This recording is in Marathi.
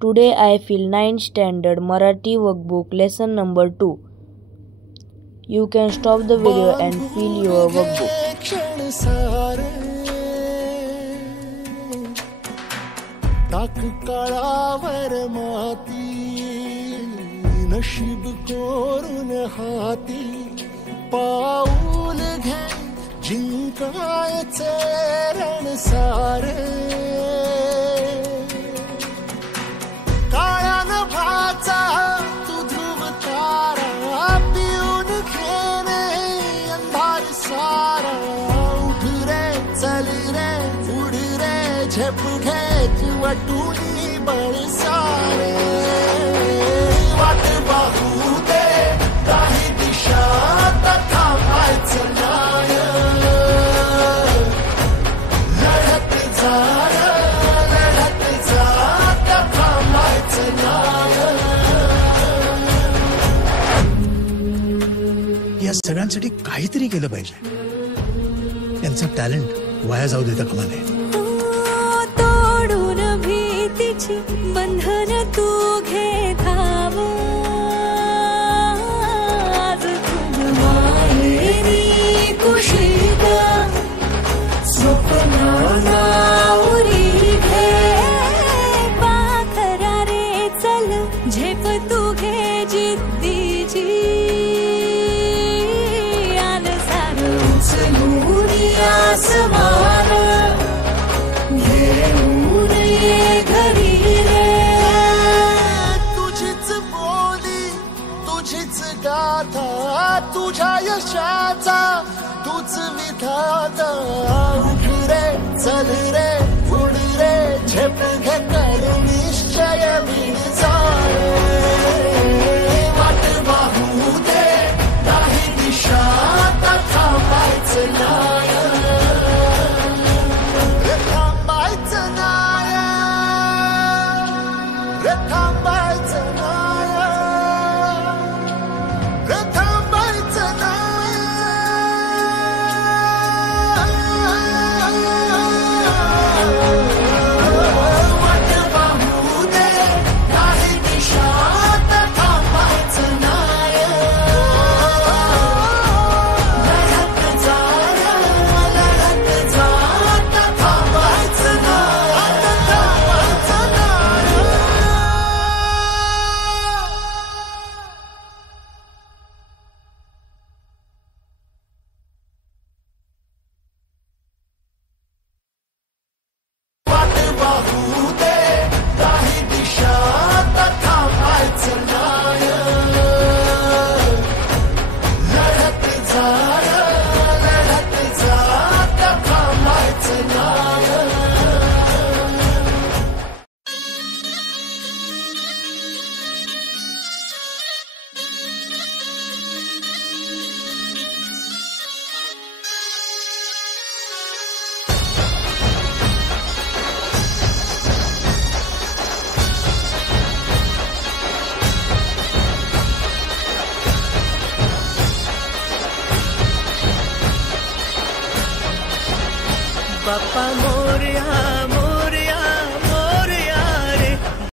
Today I feel 9th standard Marathi workbook lesson number 2. You can stop the video and fill your workbook. टाक काळावर माती नशीब कोरून हाती पाऊल घे जिंकायचे रण सारे काळ्यान भाचा तू ध्रुव तारा पिऊन घेणे अंधार सारा उठ रे चल रे उड रे झेप घे वटुनी बळ सारे वाट पाहू दे काही दिशा थांबायचं नाही लढत जा थांबायचं नाही. या सगळ्यांसाठी काहीतरी केलं पाहिजे. त्यांचं टॅलेंट वाया जाऊ देता कामा नये. बंधन तू घे धाव आज तुझ माहेरी कुशीगा स्वप्नाला उरी घे पाखरा रे चल झेप तू घे जिद्दीची आन सार उचलून आसमान घेऊन ये घरी गाथा तुझ्या यशाचा तूच विधाता उठ रे चल रे उड रे झेप घे कर निश्चय विचार वाट पाहू दे काही दिशा थांबायचं नाही थांबायचं नाही थांबायचं नाही. बाप्पा मोरया